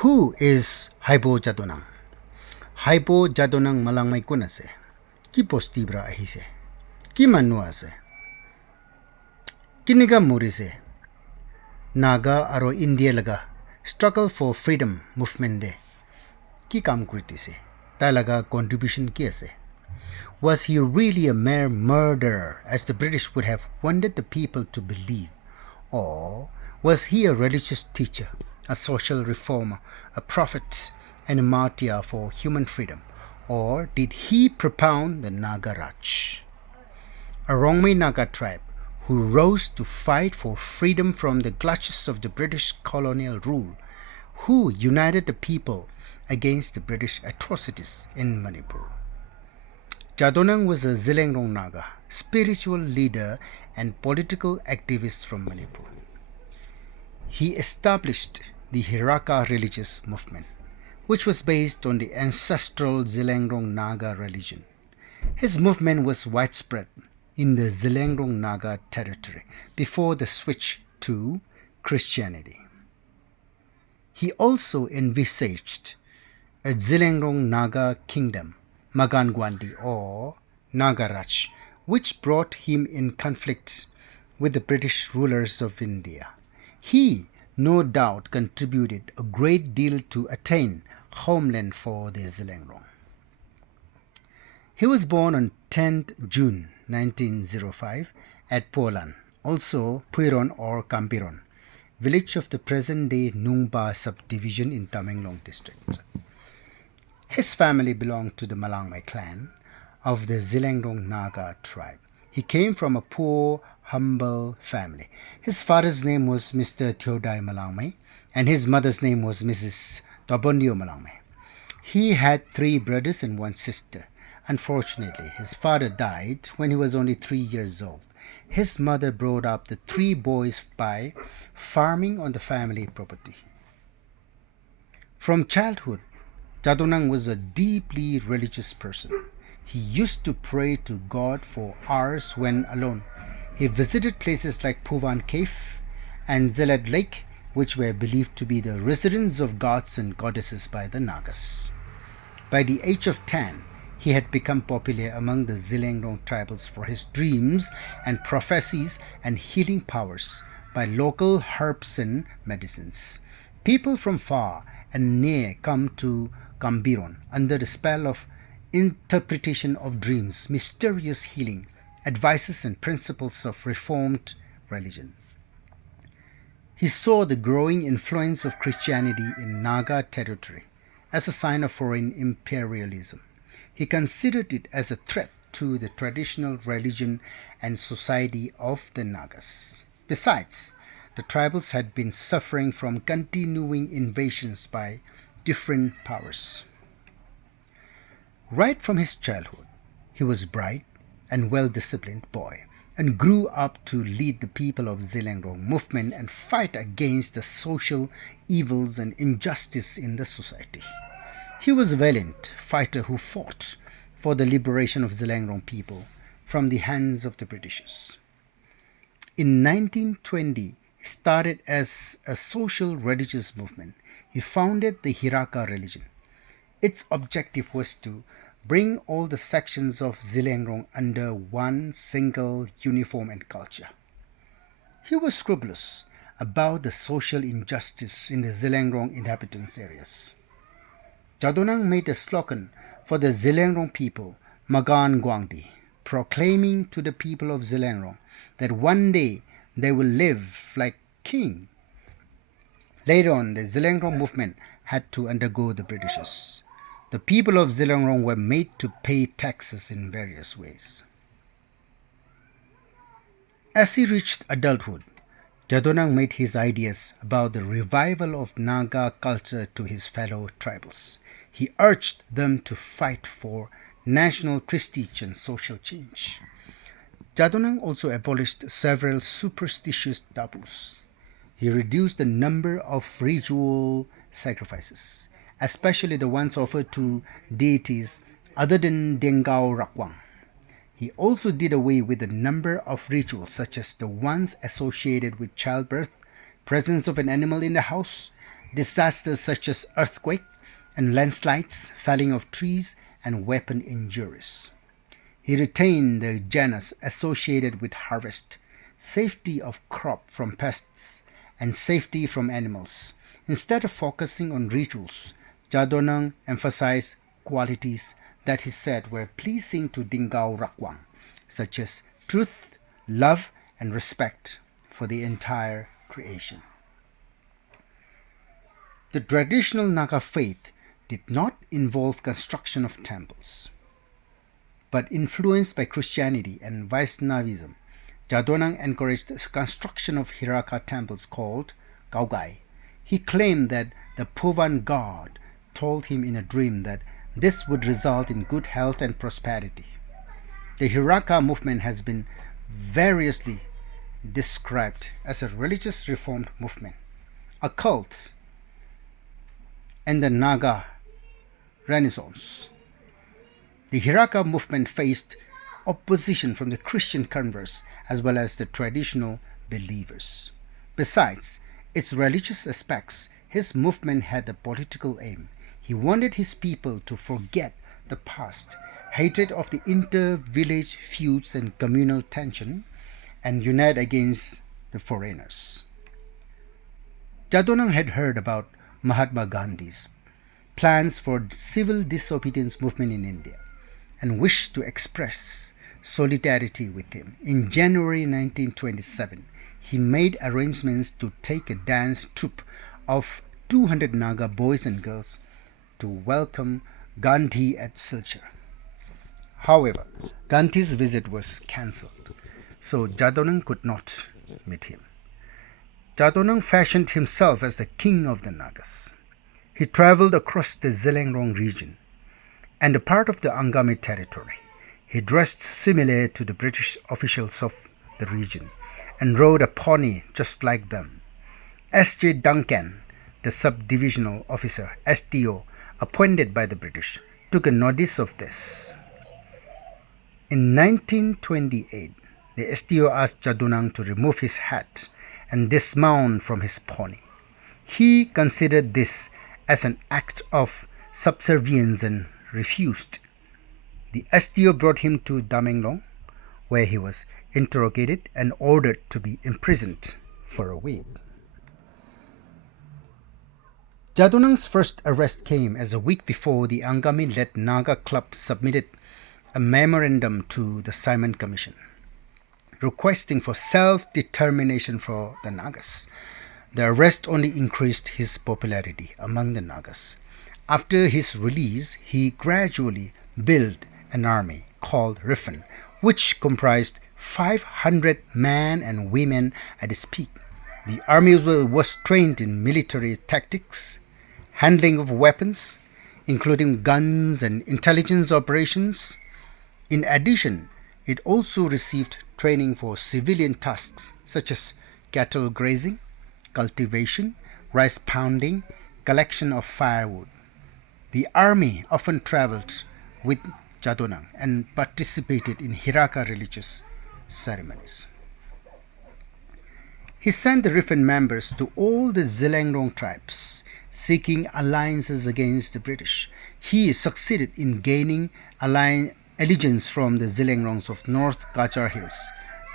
Who is Haipou Jadonang? Haipou Jadonang Malangmei kunase. Ki postibra ahise. Ki manuase. Kiniga murise. Naga aro India laga struggle for freedom movement de. Ki kam kritise. Talaga contribution ki ase. Was he really a mere murderer, as the British would have wanted the people to believe? Or was he a religious teacher, a social reformer, a prophet, and a martyr for human freedom? Or did he propound the Naga Raj, a Rongmei Naga tribe who rose to fight for freedom from the clutches of the British colonial rule, who united the people against the British atrocities in Manipur? Jadonang was a Zillengrong Naga, spiritual leader and political activist from Manipur. He established the Heraka religious movement, which was based on the ancestral Zillengrong Naga religion. His movement was widespread in the Zillengrong Naga territory before the switch to Christianity. He also envisaged a Zillengrong Naga kingdom, Magangwandi or Nagaraj, which brought him in conflict with the British rulers of India. He no doubt contributed a great deal to attain homeland for the Zillengrong. He was born on 10th June 1905 at Polan, also Puiron or Kampiron, village of the present-day Nungba subdivision in Tamenglong district. His family belonged to the Malangmei clan of the Zillengrong Naga tribe. He came from a poor, humble family. His father's name was Mr. Theodai Malangmei, and his mother's name was Mrs. Dobondio Malangmei. He had 3 brothers and 1 sister. Unfortunately, his father died when he was only 3 years old. His mother brought up the 3 boys by farming on the family property. From childhood, Jadonang was a deeply religious person. He used to pray to God for hours when alone. He visited places like Puvan Cave and Zelad Lake, which were believed to be the residence of gods and goddesses by the Nagas. By the age of 10, he had become popular among the Zillengrong tribals for his dreams and prophecies and healing powers by local herbs and medicines. People from far and near come to Kambiron under the spell of interpretation of dreams, mysterious healing, advices and principles of reformed religion. He saw the growing influence of Christianity in Naga territory as a sign of foreign imperialism. He considered it as a threat to the traditional religion and society of the Nagas. Besides, the tribals had been suffering from continuing invasions by different powers. Right from his childhood, he was bright and well-disciplined boy and grew up to lead the people of Zillengrong movement and fight against the social evils and injustice in the society. He was a valiant fighter who fought for the liberation of Zillengrong people from the hands of the Britishers. In 1920, he started as a social religious movement. He founded the Heraka religion. Its objective was to bring all the sections of Zillengrong under one single uniform and culture. He was scrupulous about the social injustice in the Zillengrong inhabitants areas. Jadonang made a slogan for the Zillengrong people, Magan Gwangdi, proclaiming to the people of Zillengrong that one day they will live like king. Later on, the Zillengrong movement had to undergo the Britishers. The people of Zillengrong were made to pay taxes in various ways. As he reached adulthood, Jadonang made his ideas about the revival of Naga culture to his fellow tribals. He urged them to fight for national prestige and social change. Jadonang also abolished several superstitious taboos. He reduced the number of ritual sacrifices, especially the ones offered to deities other than Dengao Rakwang. He also did away with a number of rituals such as the ones associated with childbirth, presence of an animal in the house, disasters such as earthquake and landslides, felling of trees, and weapon injuries. He retained the genus associated with harvest, safety of crop from pests, and safety from animals. Instead of focusing on rituals, Jadonang emphasized qualities that he said were pleasing to Dingao Rakwang, such as truth, love, and respect for the entire creation. The traditional Naga faith did not involve construction of temples. But influenced by Christianity and Vaishnavism, Jadonang encouraged the construction of Heraka temples called Gaogai. He claimed that the Povan god told him in a dream that this would result in good health and prosperity. The Heraka movement has been variously described as a religious reform movement, a cult, and the Naga Renaissance. The Heraka movement faced opposition from the Christian converts as well as the traditional believers. Besides its religious aspects, his movement had a political aim. He wanted his people to forget the past, hatred of the inter-village feuds and communal tension, and unite against the foreigners. Jadonang had heard about Mahatma Gandhi's plans for civil disobedience movement in India and wished to express solidarity with him. In January 1927, he made arrangements to take a dance troupe of 200 Naga boys and girls to welcome Gandhi at Silchar. However, Gandhi's visit was cancelled, so Jadonang could not meet him. Jadonang fashioned himself as the king of the Nagas. He travelled across the Zhelengrong region and a part of the Angami territory. He dressed similar to the British officials of the region and rode a pony just like them. S.J. Duncan, the subdivisional officer, SDO, appointed by the British, took a notice of this. In 1928, the SDO asked Jadonang to remove his hat and dismount from his pony. He considered this as an act of subservience and refused. The SDO brought him to Damenglong, where he was interrogated and ordered to be imprisoned for a week. Jadonang's first arrest came as a week before the Angami-led Naga club submitted a memorandum to the Simon Commission, requesting for self-determination for the Nagas. The arrest only increased his popularity among the Nagas. After his release, he gradually built an army called Rifen, which comprised 500 men and women at its peak. The army was trained in military tactics, handling of weapons, including guns and intelligence operations. In addition, it also received training for civilian tasks such as cattle grazing, cultivation, rice pounding, collection of firewood. The army often traveled with Jadonang and participated in Heraka religious ceremonies. He sent the Rifen members to all the Zhelengrong tribes, seeking alliances against the British. He succeeded in gaining allegiance from the Zhelengrongs of North Kachar Hills,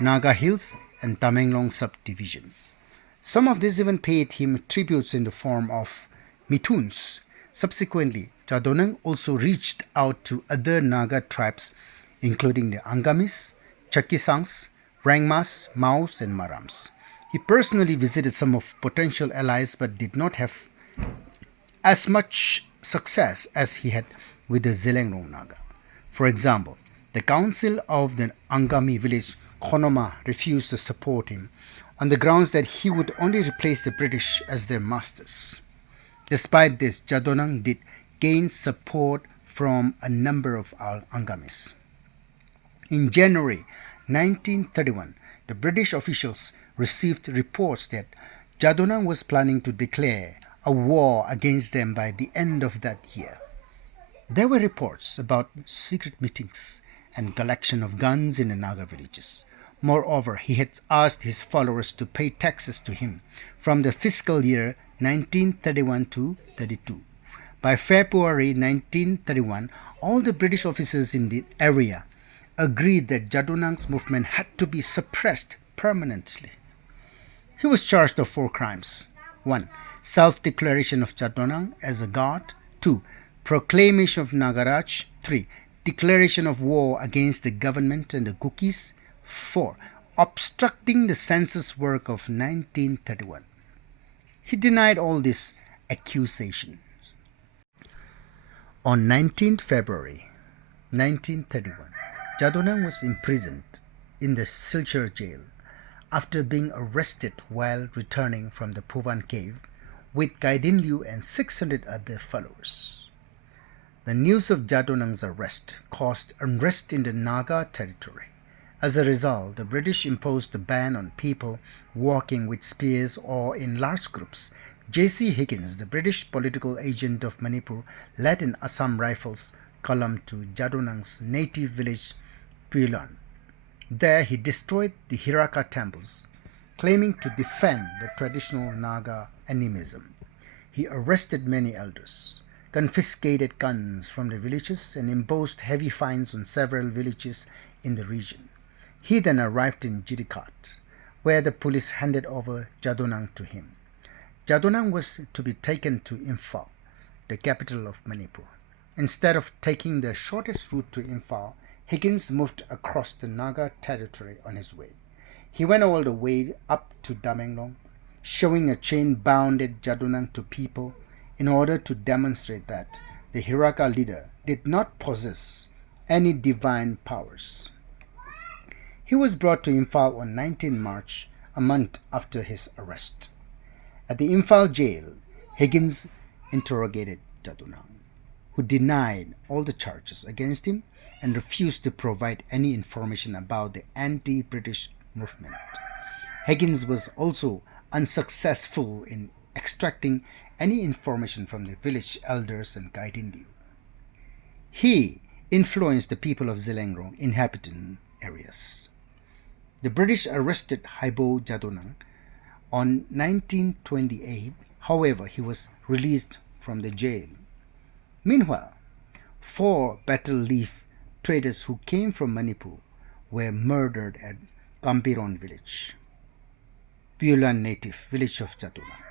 Naga Hills, and Tamenglong subdivision. Some of these even paid him tributes in the form of mituns. Subsequently, Jadonang also reached out to other Naga tribes, including the Angamis, Chakisangs, Rangmas, Maos, and Marams. He personally visited some of potential allies but did not have as much success as he had with the Zhelengrong Naga. For example, the council of the Angami village Konoma refused to support him on the grounds that he would only replace the British as their masters. Despite this, Jadonang did gain support from a number of Angamis. In January 1931, the British officials received reports that Jadonang was planning to declare a war against them by the end of that year. There were reports about secret meetings and collection of guns in the Naga villages. Moreover, he had asked his followers to pay taxes to him from the fiscal year 1931 to 32. By February 1931, all the British officers in the area agreed that Jadonang's movement had to be suppressed permanently. He was charged of 4 crimes. 1. Self-declaration of Jadonang as a god. 2. Proclamation of Nagaraj. 3. Declaration of war against the government and the Gukis. 4. Obstructing the census work of 1931. He denied all these accusations. On 19th February 1931, Jadonang was imprisoned in the Silchar jail after being arrested while returning from the Puvan cave with Gaidin Liu and 600 other followers. The news of Jadonang's arrest caused unrest in the Naga territory. As a result, the British imposed a ban on people walking with spears or in large groups. J.C. Higgins, the British political agent of Manipur, led an Assam Rifles column to Jadonang's native village Puilan. There he destroyed the Heraka temples, claiming to defend the traditional Naga animism. He arrested many elders, confiscated guns from the villages, and imposed heavy fines on several villages in the region. He then arrived in Jirikat, where the police handed over Jadonang to him. Jadonang was to be taken to Imphal, the capital of Manipur. Instead of taking the shortest route to Imphal, Higgins moved across the Naga territory on his way. He went all the way up to Damenglong, showing a chain bounded Jadonang to people in order to demonstrate that the Heraka leader did not possess any divine powers. He was brought to Imphal on 19 March, a month after his arrest. At the Imphal jail, Higgins interrogated Jadonang, who denied all the charges against him and refused to provide any information about the anti-British movement. Higgins was also unsuccessful in extracting any information from the village elders and Gaidin Liu. He influenced the people of Zelengrong inhabited areas. The British arrested Haipou Jadonang on 1928. However, he was released from the jail. Meanwhile, 4 battle leaf traders who came from Manipur were murdered at Kampiron village, Pulan native village of Jadonang.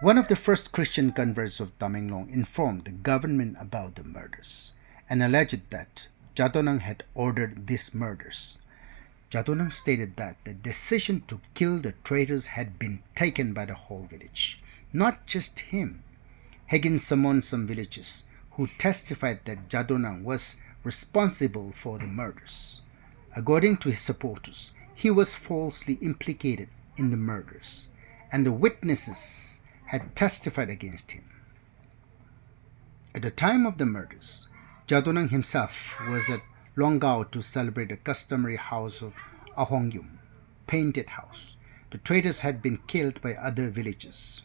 One of the first Christian converts of Damenglong informed the government about the murders and alleged that Jadonang had ordered these murders. Jadonang stated that the decision to kill the traitors had been taken by the whole village, not just him. Higgins summoned some villagers who testified that Jadonang was responsible for the murders. According to his supporters, he was falsely implicated in the murders, and the witnesses had testified against him. At the time of the murders, Jadonang himself was at Longao to celebrate a customary house of Ahongyum, painted house. The traitors had been killed by other villagers.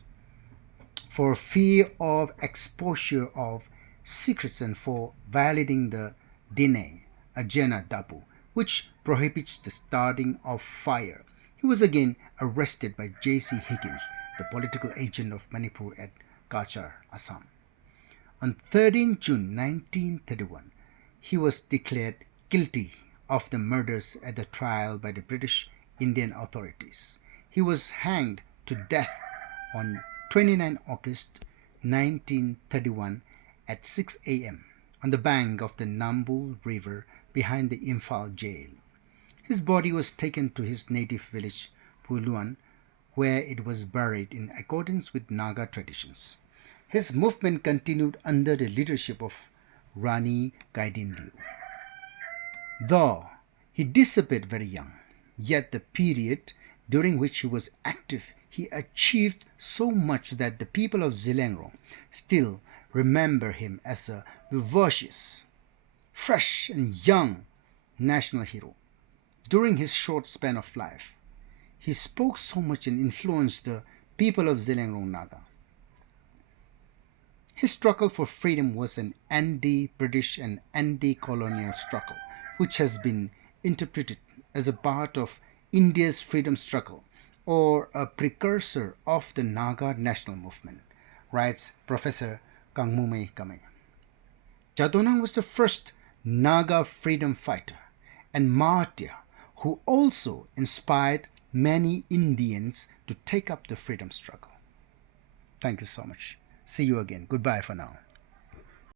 For fear of exposure of secrets and for violating the Dine, Ajena Dapu, which prohibits the starting of fire, he was again arrested by J.C. Higgins, the political agent of Manipur at Kachar, Assam. On 13 June 1931, he was declared guilty of the murders at the trial by the British Indian authorities. He was hanged to death on 29 August 1931 at 6 a.m. on the bank of the Nambul River behind the Imphal jail. His body was taken to his native village, Puluan, where it was buried in accordance with Naga traditions. His movement continued under the leadership of Rani Gaidin Liu. Though he disappeared very young, yet the period during which he was active, he achieved so much that the people of Zelengrong still remember him as a vivacious, fresh and young national hero. During his short span of life, he spoke so much and influenced the people of Zelengrong Naga. His struggle for freedom was an anti-British and anti-colonial struggle, which has been interpreted as a part of India's freedom struggle or a precursor of the Naga national movement, writes Professor Kangmumei Kamei. Jadonang was the first Naga freedom fighter and martyr who also inspired many Indians to take up the freedom struggle. Thank you so much. See you again. Goodbye for now.